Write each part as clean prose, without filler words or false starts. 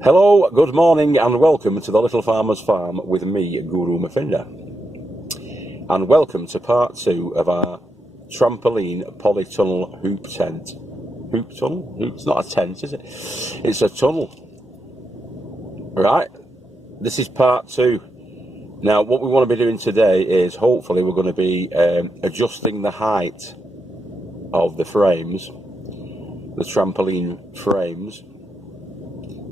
Hello, good morning and welcome to the Little Farmer's Farm with me, Guru Mafinda. And welcome to part 2 of our trampoline polytunnel hoop tent. Hoop tunnel? It's not a tent, is it? It's a tunnel. Right, this is part 2. Now what we want to be doing today is hopefully we're going to be adjusting the height of the frames, the trampoline frames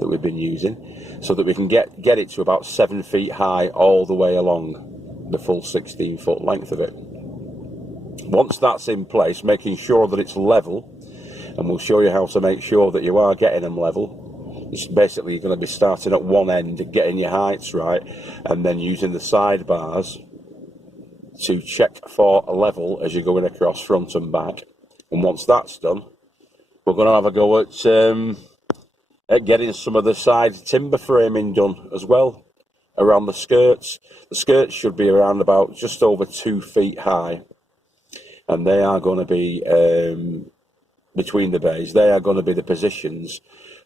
that we've been using, so that we can get it to about 7 feet high all the way along the full 16-foot length of it. Once that's in place, making sure that it's level, and we'll show you how to make sure that you are getting them level. It's basically going to be starting at one end, getting your heights right, and then using the sidebars to check for a level as you're going across front and back. And once that's done, we're going to have a go at getting some of the side timber framing done as well around the skirts. The skirts should be around about just over 2 feet high, and they are going to be between the bays. They are going to be the positions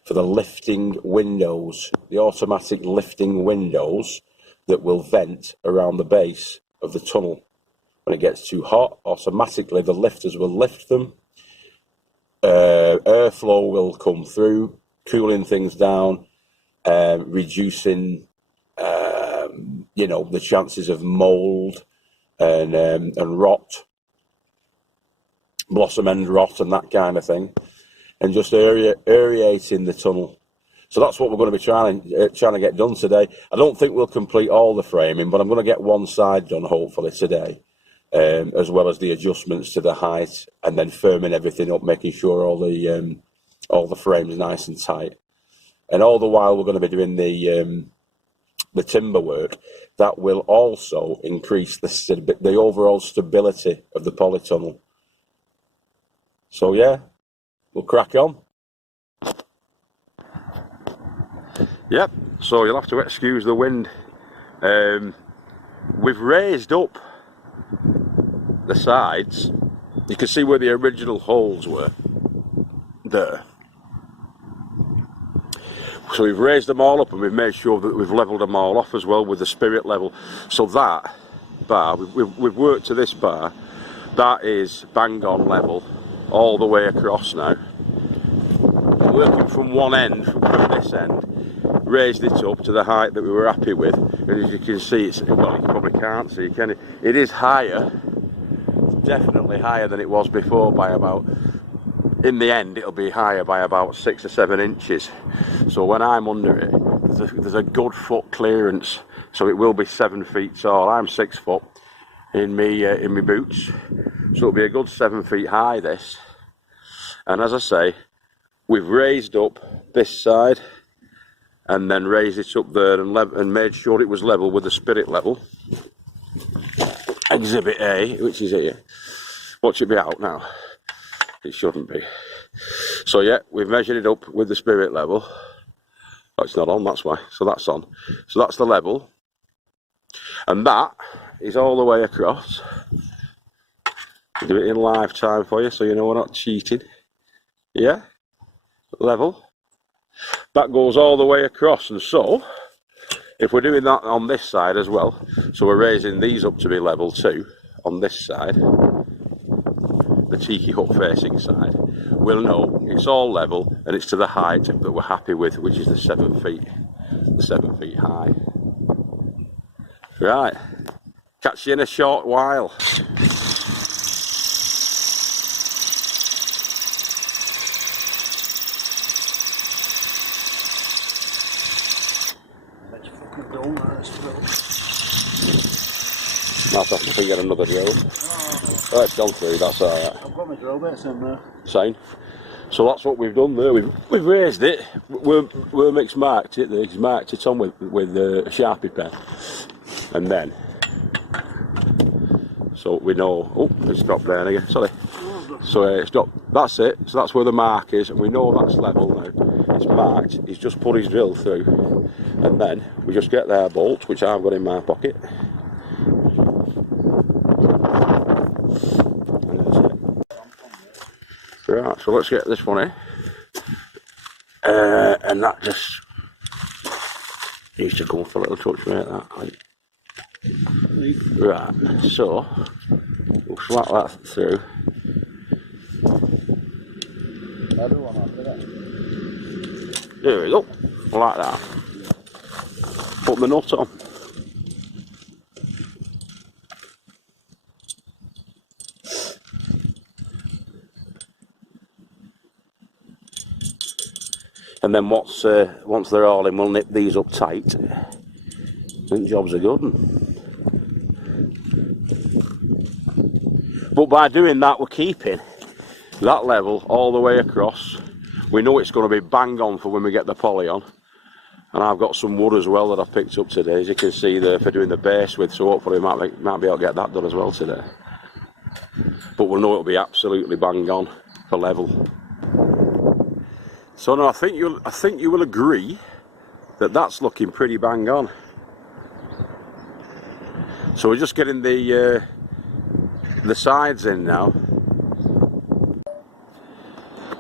for the lifting windows, the automatic lifting windows that will vent around the base of the tunnel. When it gets too hot, automatically the lifters will lift them, airflow will come through, cooling things down, reducing, the chances of mould and rot, blossom end rot and that kind of thing, and just aerating the tunnel. So that's what we're going to be trying to get done today. I don't think we'll complete all the framing, but I'm going to get one side done hopefully today, as well as the adjustments to the height, and then firming everything up, making sure all the frames nice and tight. And all the while we're going to be doing the timber work. That will also increase the overall stability of the polytunnel. So yeah, we'll crack on. Yep, so you'll have to excuse the wind. We've raised up the sides. You can see where the original holes were there. So we've raised them all up, and we've made sure that we've levelled them all off as well with the spirit level. So that bar, we've worked to this bar, that is bang on level all the way across now. Working from one end, from this end, raised it up to the height that we were happy with. And as you can see, well, you probably can't see, can you? It is higher, definitely higher than it was before by about, in the end it'll be higher by about 6 or 7 inches. So when I'm under it, there's a good foot clearance, so it will be 7 feet tall. I'm 6 foot in me boots, so it'll be a good 7 feet high this. And as I say, we've raised up this side and then raised it up there and made sure it was level with the spirit level. Exhibit A, which is here. Watch it be out now. It shouldn't be. So yeah, we've measured it up with the spirit level. Oh, it's not on, that's why. So that's on. So that's the level. And that is all the way across. I'll do it in live time for you so you know we're not cheating. Yeah? Level. That goes all the way across, and so if we're doing that on this side as well, so we're raising these up to be level too on this side, the cheeky hut facing side, we'll know it's all level and it's to the height that we're happy with, which is the 7 feet high. Right, catch you in a short while. Might have to get another drill. Oh, it's gone through, that's alright. I've got my drill bits in there. Same. So that's what we've done there. We've raised it. We're marked it. He's marked it on with a Sharpie pen, and then so we know. Oh, it's dropped down again. Sorry. So it's dropped. That's it. So that's where the mark is, and we know that's level now. It's marked. He's just put his drill through, and then we just get their bolt, which I've got in my pocket. Right, so let's get this one in, and that just Needs to come for a little touch, mate, that. Right, so we'll slap that through. There we go, like that. Put the nut on. And then once they're all in, we'll nip these up tight. I think jobs are good. But by doing that, we're keeping that level all the way across. We know it's going to be bang on for when we get the poly on. And I've got some wood as well that I've picked up today, as you can see there, for doing the base with, so hopefully might be able to get that done as well today. But we'll know it'll be absolutely bang on for level. So no, I think you will agree that that's looking pretty bang on. So we're just getting the sides in now.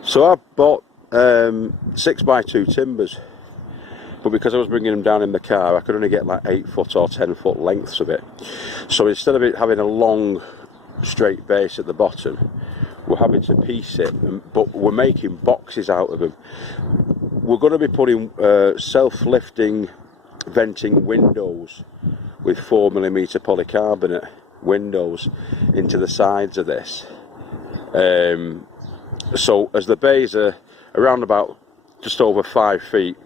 So I bought 6x2 timbers, but because I was bringing them down in the car, I could only get like 8 foot or 10 foot lengths of it. So instead of it having a long straight base at the bottom, we're having to piece it, but we're making boxes out of them. We're going to be putting self-lifting venting windows with 4mm polycarbonate windows into the sides of this. So as the bays are around about just over 5 feet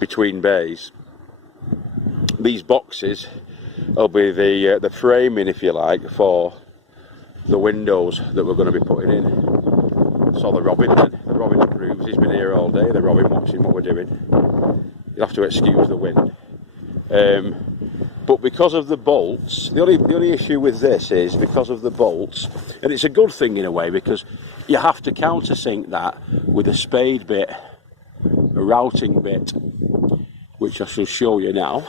between bays, these boxes will be the framing, if you like, for the windows that we're going to be putting in. So the Robin approves. He's been here all day, the Robin, watching what we're doing. You'll have to excuse the wind. But because of the bolts, the only issue with this is because of the bolts, and it's a good thing in a way, because you have to countersink that with a spade bit, a routing bit, which I shall show you now.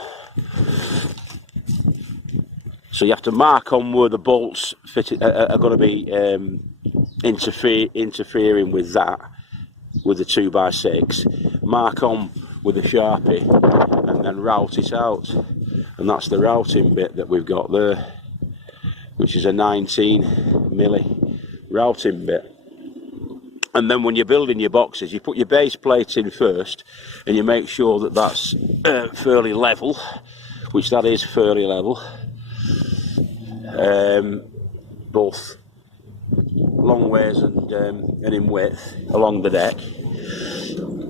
So you have to mark on where the bolts are going to be interfering with that, with the 2x6. Mark on with a Sharpie and then route it out. And that's the routing bit that we've got there, which is a 19mm routing bit. And then when you're building your boxes, you put your base plate in first, and you make sure that that's fairly level, which that is fairly level, both long ways and in width along the deck.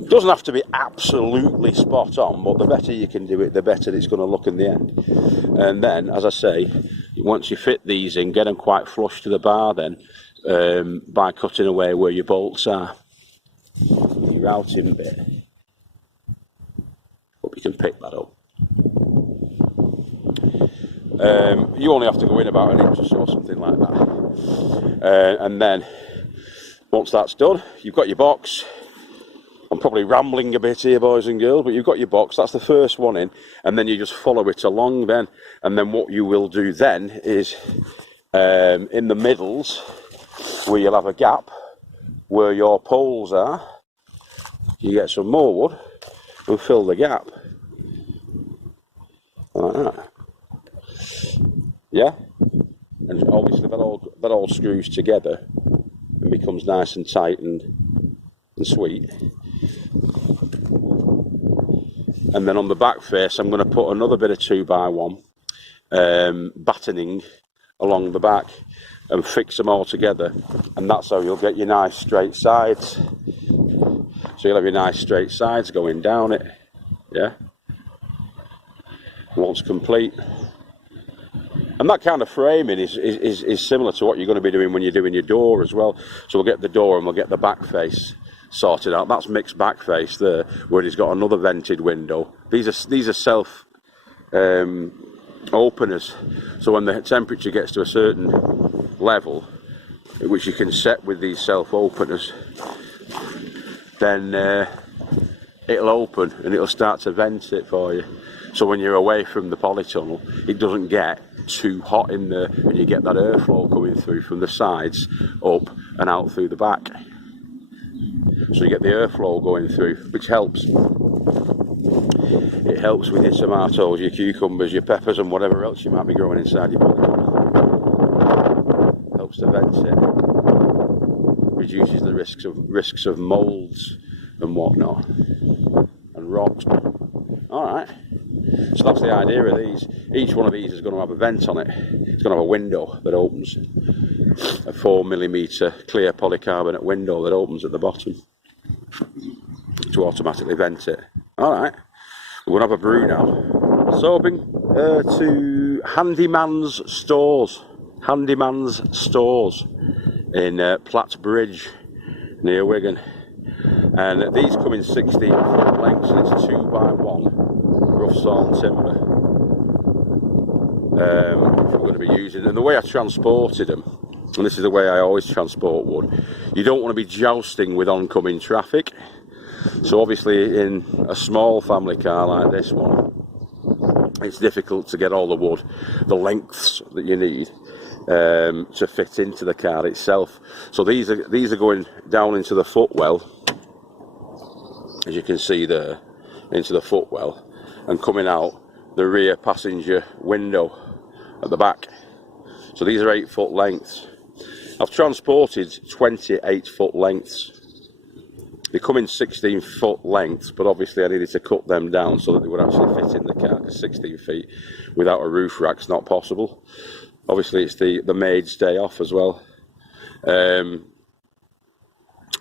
Doesn't have to be absolutely spot on, but the better you can do it, the better it's going to look in the end. And then, as I say, once you fit these in, get them quite flush to the bar then, by cutting away where your bolts are. Your routing bit. Hope you can pick that up. You only have to go in about an inch or so, something like that. And then, once that's done, you've got your box. I'm probably rambling a bit here, boys and girls, but you've got your box, that's the first one in, and then you just follow it along then. And then what you will do then is, in the middles, where you'll have a gap, where your poles are, you get some more wood, and fill the gap. Like that. Yeah? And obviously that all screws together, and becomes nice and tight and sweet. And then on the back face, I'm going to put another bit of 2x1 battening along the back and fix them all together, and that's how you'll get your nice straight sides. So you'll have your nice straight sides going down it, yeah, once complete. And that kind of framing is similar to what you're going to be doing when you're doing your door as well. So we'll get the door and we'll get the back face sorted out. That's mixed back face there, where he's got another vented window. These are self openers, so when the temperature gets to a certain level, which you can set with these self openers, then it'll open and it'll start to vent it for you. So when you're away from the polytunnel, it doesn't get too hot in there, and you get that airflow coming through from the sides up and out through the back. So you get the airflow going through, which helps. it helps with your tomatoes, your cucumbers, your peppers and whatever else you might be growing inside your polytunnel. Helps to vent it, reduces the risks of moulds and whatnot, and rot. Alright, so that's the idea of these. Each one of these is going to have a vent on it. It's going to have a window that opens, a 4mm clear polycarbonate window that opens at the bottom to automatically vent it. Alright, we're going to have a brew now. So I've been to Handyman's Stores in Platt Bridge near Wigan, and these come in 16-foot lengths, and it's 2x1 rough sawn timber, which we're going to be using. And the way I transported them, and this is the way I always transport wood, you don't want to be jousting with oncoming traffic. So obviously in a small family car like this one, it's difficult to get all the wood, the lengths that you need to fit into the car itself. So these are going down into the footwell, as you can see there, into the footwell, and coming out the rear passenger window at the back. So these are 8-foot lengths. I've transported 28-foot lengths. They come in 16-foot lengths, but obviously I needed to cut them down so that they would actually fit in the car, because 16 feet without a roof rack's not possible. Obviously it's the maid's day off as well.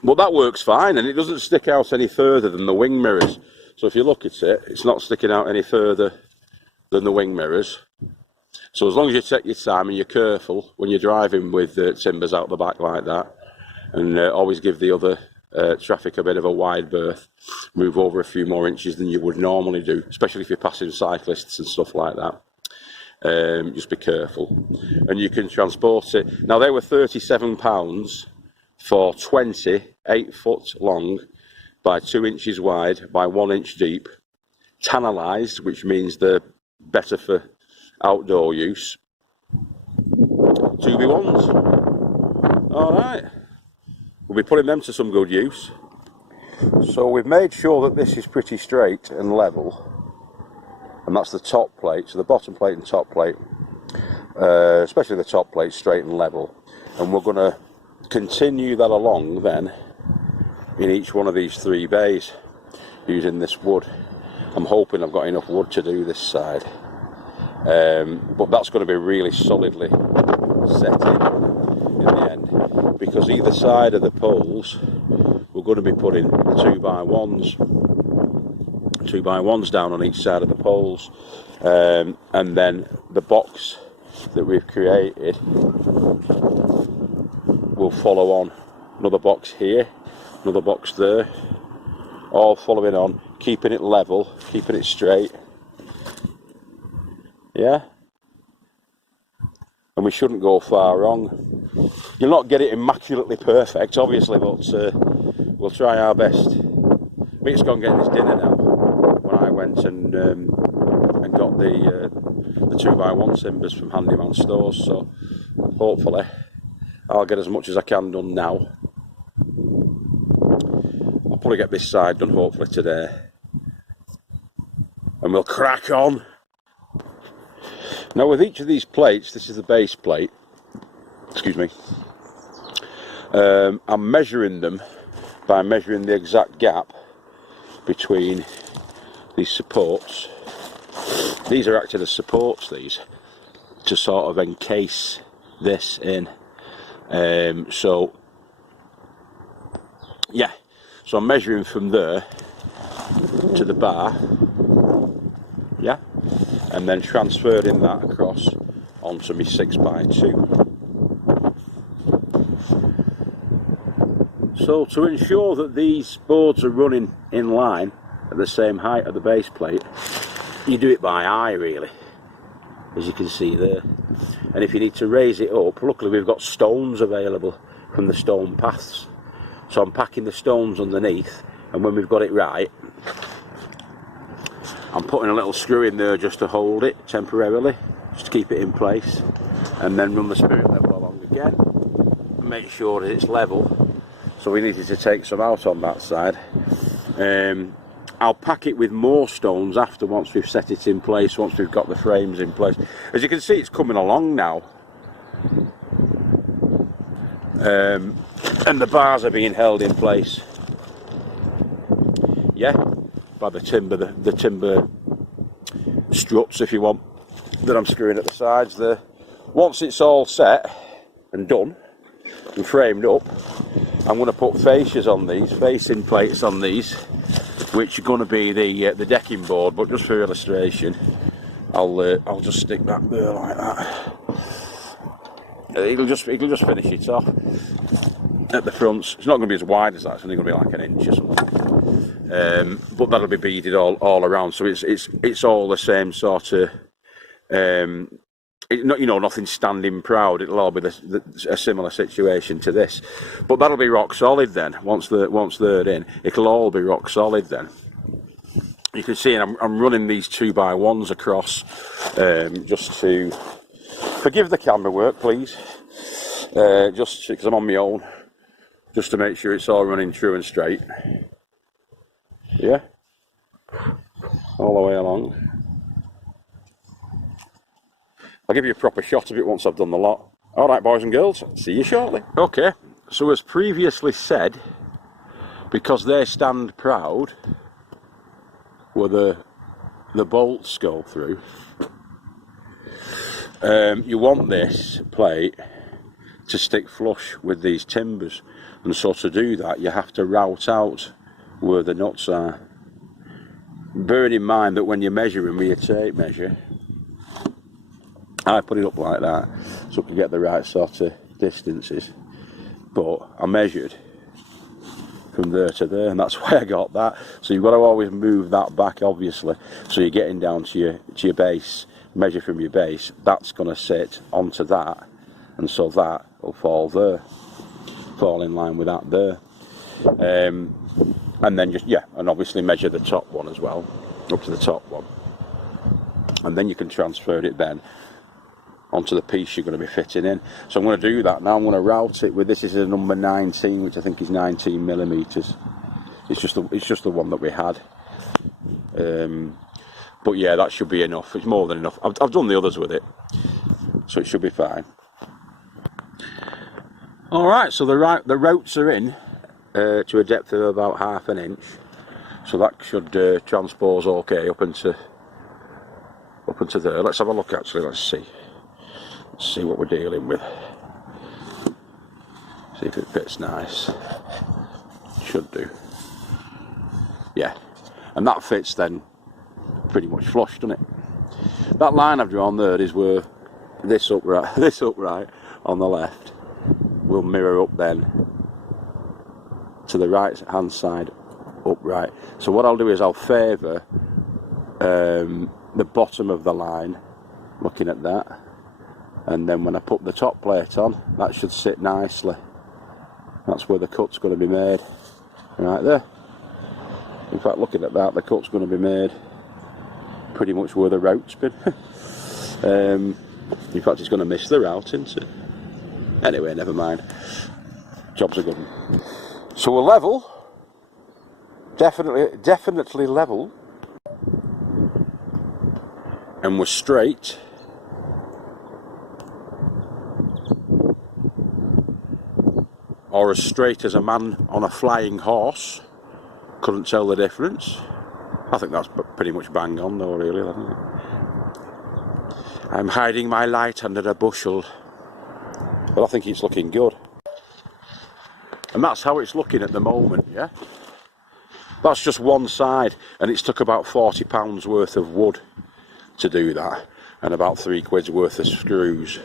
But that works fine, and it doesn't stick out any further than the wing mirrors. So if you look at it, it's not sticking out any further than the wing mirrors. So as long as you take your time and you're careful when you're driving with timbers out the back like that, and always give the other traffic a bit of a wide berth, move over a few more inches than you would normally do, especially if you're passing cyclists and stuff like that. Just be careful, and you can transport it. Now they were £37 for 20 8-foot long by 2 inches wide by 1 inch deep, tannalized, which means they're better for outdoor use. 2B1s. Alright, we'll be putting them to some good use. So we've made sure that this is pretty straight and level, and that's the top plate. So the bottom plate and top plate, especially the top plate, straight and level, and we're going to continue that along then in each one of these 3 bays using this wood. I'm hoping I've got enough wood to do this side, but that's going to be really solidly set in the end, because either side of the poles we're going to be putting 2x1s down on each side of the poles, and then the box that we've created will follow on. Another box here, another box there, all following on, keeping it level, keeping it straight. Yeah, and we shouldn't go far wrong. You'll not get it immaculately perfect, obviously, but we'll try our best. Mick's gone getting his dinner now, when I went and got the 2x1 timbers from Handyman Stores, so hopefully I'll get as much as I can done now. I'll probably get this side done hopefully today, and we'll crack on. Now with each of these plates, this is the base plate, excuse me, I'm measuring them by measuring the exact gap between these supports. These are acting as supports, these, to sort of encase this in. So yeah, so I'm measuring from there to the bar, yeah, and then transferring that across onto my 6x2. So to ensure that these boards are running in line at the same height of the base plate, you do it by eye really, as you can see there. And if you need to raise it up, luckily we've got stones available from the stone paths, so I'm packing the stones underneath, and when we've got it right, I'm putting a little screw in there just to hold it temporarily, just to keep it in place, and then run the spirit level along again and make sure that it's level. So we needed to take some out on that side, and I'll pack it with more stones after, once we've set it in place, once we've got the frames in place. As you can see, it's coming along now. And the bars are being held in place, yeah, by the timber struts, if you want, that I'm screwing at the sides there. Once it's all set and done and framed up, I'm going to put fascias on these, facing plates on these, which are going to be the decking board. But just for illustration, I'll just stick that there like that. It'll just finish it off at the fronts. It's not going to be as wide as that. It's only going to be like an inch or something. But that'll be beaded all around. So it's all the same sort of. Nothing standing proud. It'll all be a similar situation to this, but that'll be rock solid then. Once they're in, it'll all be rock solid then. You can see I'm running these 2x1s across, just to forgive the camera work, please. Just because I'm on my own, just to make sure it's all running true and straight. Yeah, all the way along. I'll give you a proper shot of it once I've done the lot. Alright, boys and girls, see you shortly. Okay, so as previously said, because they stand proud where the bolts go through, you want this plate to stick flush with these timbers, and so to do that you have to route out where the nuts are. Bearing in mind that when you're measuring with your tape measure, I put it up like that so I can get the right sort of distances, but I measured from there to there, and that's why I got that. So you've got to always move that back, obviously, so you're getting down to your base, measure from your base. That's going to sit onto that, and so that will fall there, fall in line with that there, and then and obviously measure the top one as well, up to the top one, and then you can transfer it then onto the piece you're going to be fitting in. So I'm going to do that now. I'm going to route it with, this is a number 19, which I think is 19mm. It's just the one that we had. But yeah, that should be enough. It's more than enough. I've done the others with it, so it should be fine. All right, so the routs are in to a depth of about ½ an inch, so that should transpose okay up into there. Let's have a look. Actually, let's see what we're dealing with. See if it fits nice. Should do. Yeah, and that fits then pretty much flush, doesn't it? That line I've drawn there is where this upright on the left will mirror up then to the right hand side upright. So what I'll do is I'll favour the bottom of the line, looking at that, and then when I put the top plate on, that should sit nicely. That's where the cut's going to be made, right there. In fact, looking at that, the cut's going to be made pretty much where the route's been. In fact, it's going to miss the route, isn't it? Anyway, never mind. Job's a good one. So we're level, definitely level, and we're straight. Or as straight as a man on a flying horse. Couldn't tell the difference. I think that's pretty much bang on though, really, isn't it? I'm hiding my light under a bushel. But I think it's looking good. And that's how it's looking at the moment, yeah? That's just one side, and it's took about £40 worth of wood to do that, and about £3 worth of screws.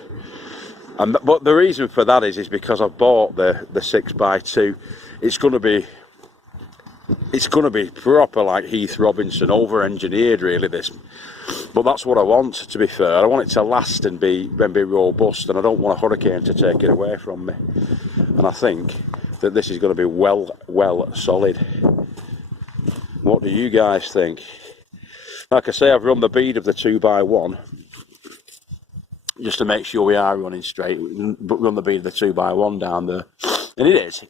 But the reason for that is because I've bought the 6x2. It's going to be proper like Heath Robinson, over-engineered really, this. But that's what I want, to be fair. I want it to last and be robust, and I don't want a hurricane to take it away from me. And I think that this is going to be well solid. What do you guys think? Like I say, I've run the bead of the 2x1 just to make sure we are running straight, but run the bead of the 2x1 down there, and it is.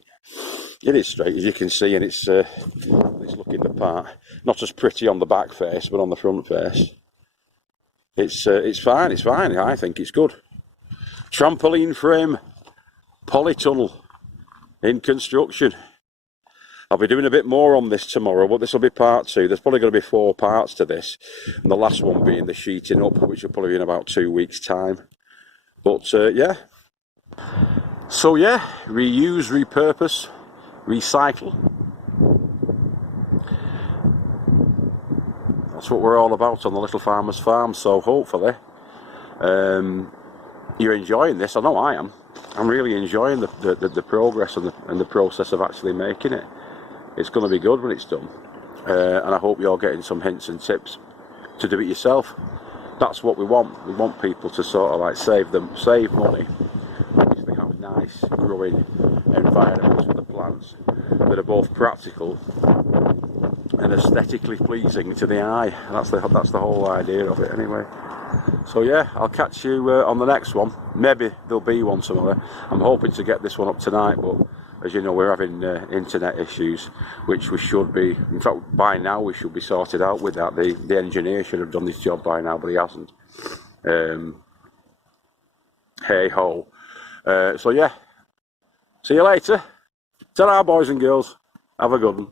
It is straight, as you can see, and it's looking the part. Not as pretty on the back face, but on the front face, it's fine. It's fine. I think it's good. Trampoline frame polytunnel in construction. I'll be doing a bit more on this tomorrow, but this will be part 2. There's probably going to be 4 parts to this, and the last one being the sheeting up, which will probably be in about 2 weeks' time. But yeah. So yeah, reuse, repurpose, recycle. That's what we're all about on the Little Farmer's Farm. So hopefully you're enjoying this. I know I am. I'm really enjoying the progress and the process of actually making it. It's going to be good when it's done, and I hope you're getting some hints and tips to do it yourself. That's what we want. We want people to sort of like save money, obviously have nice growing environments for the plants that are both practical and aesthetically pleasing to the eye. That's the whole idea of it anyway. So yeah, I'll catch you on the next one. Maybe there'll be one somewhere. I'm hoping to get this one up tonight, but as you know, we're having internet issues, which we should be, in fact, by now we should be sorted out with that. The engineer should have done this job by now, but he hasn't. Hey ho. So yeah, see you later. Ta-ra, boys and girls. Have a good one.